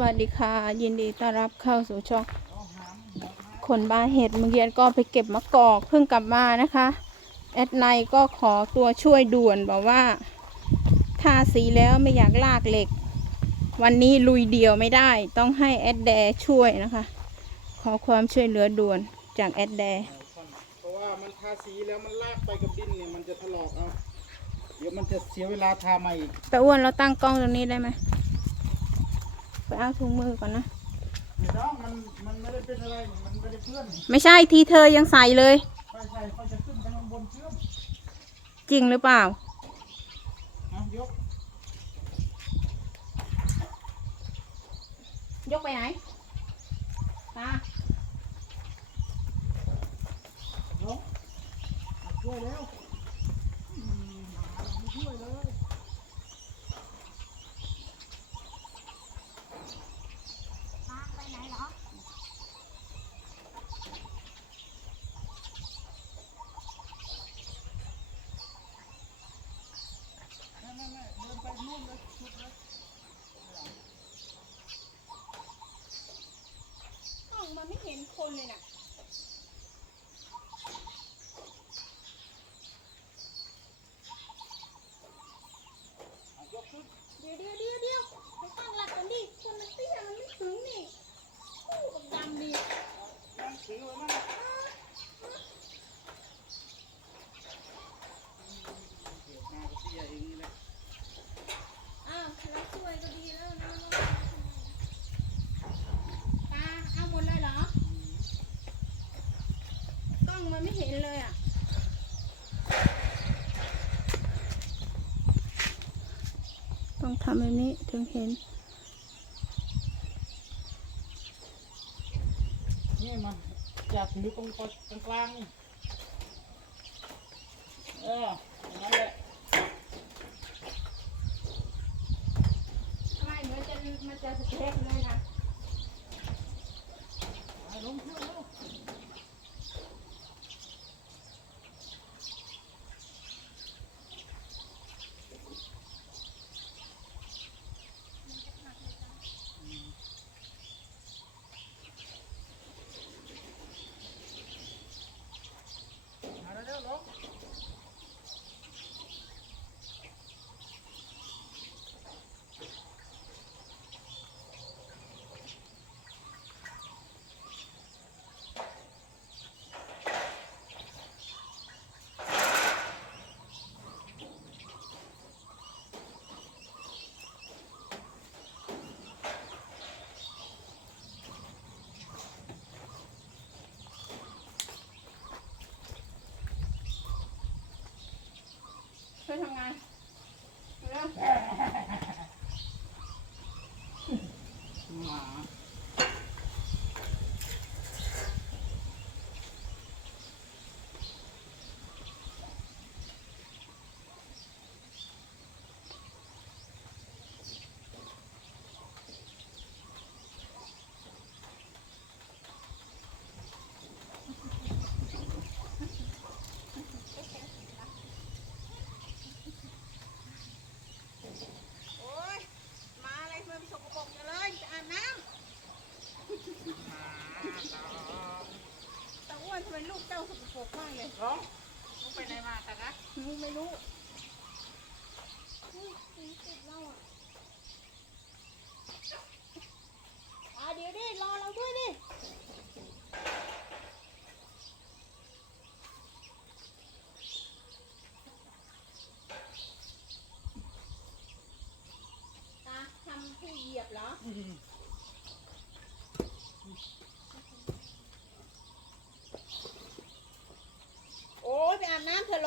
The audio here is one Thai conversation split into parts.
สวัสดีค่ะ ยินดีต้อนรับเข้าสู่ช่องคนบ้าเห็ดเมื่อกี้ก็ไปเก็บมะกอกเพิ่งกลับมานะคะ แอดไนก็ขอตัวช่วยด่วนบอกว่าทาสีแล้วไม่อยากลากเหล็ก วันนี้ลุยเดียวไม่ได้ ต้องให้แอดแดช่วยนะคะ ขอความช่วยเหลือด่วนจากแอดแดเพราะว่ามันทาสีแล้วมันลากไปกับดินเนี่ยมันจะถลอกเอาเดี๋ยวมันจะเสียเวลาทาใหม่อีกแต่อ้วนเราตั้งกล้องตรงนี้ได้ไหม ไปเอาถุงมือก่อนนะ ไม่ต้องมันมันไม่ได้เป็นอะไรมันไม่ได้เพื่อนไม่ใช่ทีเธอยังใส่เลยใช่ใช่เขาจะขึ้นไปข้างบนเชื่อมจริงหรือเปล่า นะยกยกไปไหนตา ยกมาช่วยแล้วอืมหาเราไม่ช่วยเลย ไปไหนเหรอ นั่นนั่นนั่นเดินไปนู่นเลยสุดเลย กล้องมันไม่เห็น คนเลยน่ะอะยกขึ้น เดี๋ยวเดี๋ยวเดี๋ยวเดี๋ยวไปตั้งหลักกันดิ คนมันเตี้ยมันไม่ถึงนี่คู่กับดำดี นั่งถือไว้มั่งเดี๋ยวหน้าก็เสียเองนี่แหละ อ้าวแล้วช่วยก็ดีแล้วนะตาเอาหมดเลยเหรอ กล้องมันไม่ เห็นเลยอะต้องทำแบบนี้ถึงเห็น นี่มันจะถือตรงตรงกลางนี่เอออย่างนั้นแหละไม่เหมือนจะมันจะสเต็กเลยนะไปลงเชื่อมแล้ว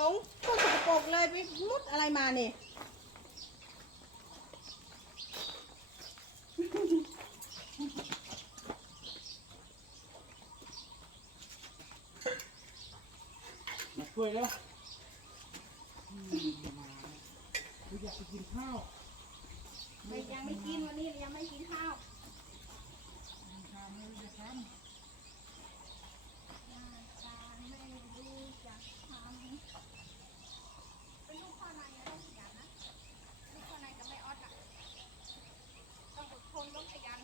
อาบน้ำเถอะหลงก็สกปรกเลยไปมุดอะไรมาเนี่ยมาช่วยแล้วอืมมาคืออยากไปกินข้าวไม่ยังไม่กินวันนี้ยังไม่กินข้าวกินข้าวไม่รู้จะทำ การไม่รู้จักทำ เป็นลูกพ่อในอะต้องขยันนะ ลูกพ่อในกับแม่ออสอะต้องอดทนต้องขยัน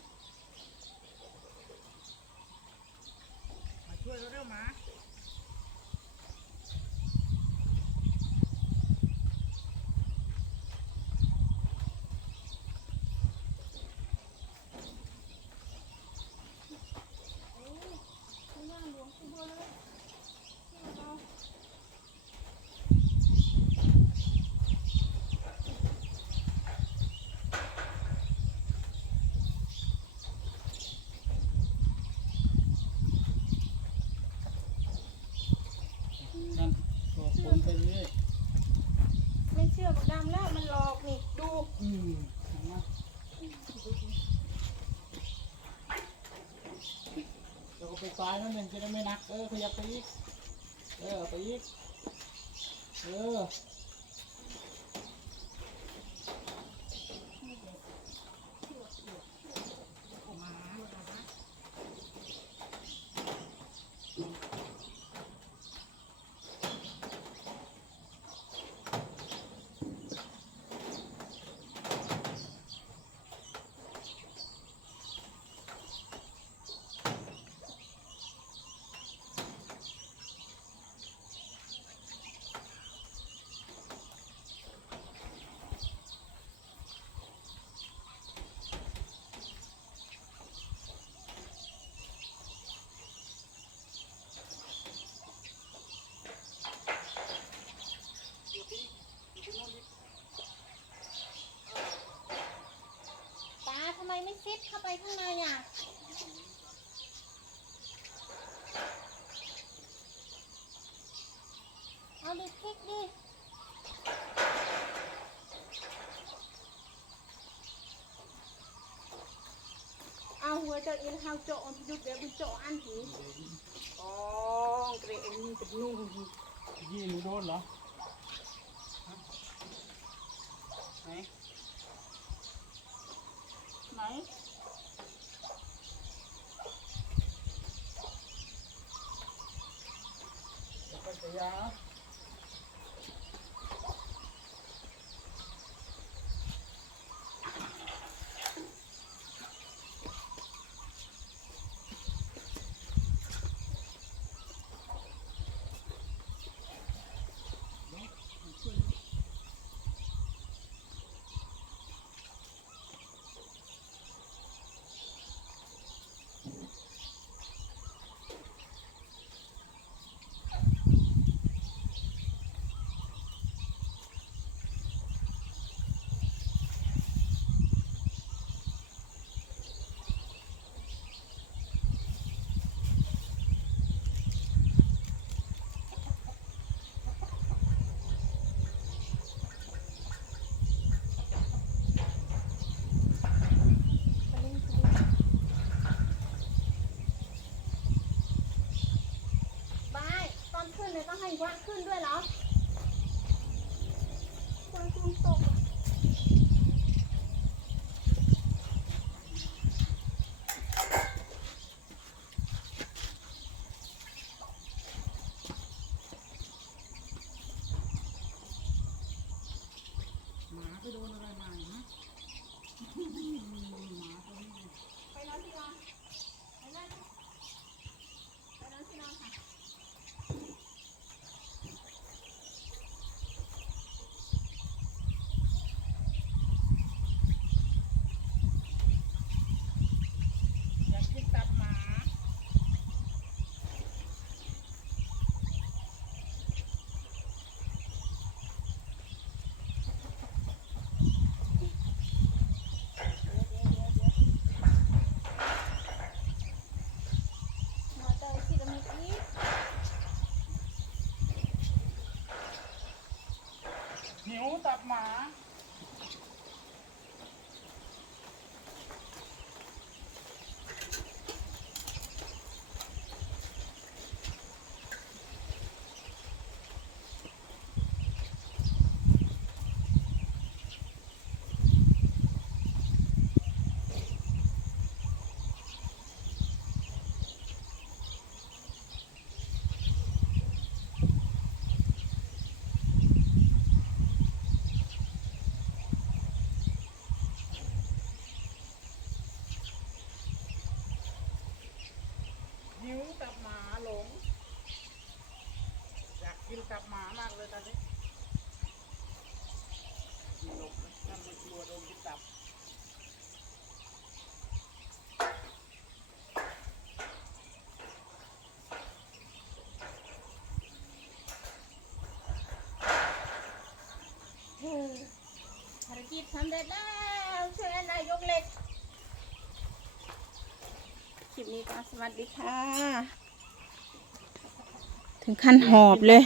เไปเรื่อย ไม่เชื่อบักดำแล้วมันหลอกนี่ดูอืมเดี๋ยวก็ไปซ้ายนั่นเองจะได้ไม่นัก เออขยับไปอีก เออไปอีก เออ ตาทำไมไม่ซิดเข้า ไปข้างในอะเอาดิคลิกดิเอาหัวเจะอินเฮาโจอันยุดเดี๋ยวมันโจอันหีอ๋อเกรนนี่เป็นนุ่งยี่หนูโดนเหรอฮะไหนไหน เขึ้นเลยต้องให้กว้างขึ้นด้วยเหรอ กวางตุ้งตกอะ หมาไปโดนอะไรมาฮะหมาตัวนี้ ไปนอนที่นอนไปนอนไปนอนที่นอนค่ะ อยากกินตับหมา หัวใจสิละมิดนี้ หิว ตับหมา หิวตับหมาหลง อยากกินตับหมามากเลยตอนนี้กินหลบนะนั่นไม่กลัวโดนกินตับ เฮ้ยภารกิจ สำเร็จแล้วช่วยนายกเล็ก คลิปนี้ก็สวัสดีค่ะ ถึงขั้นหอบเลย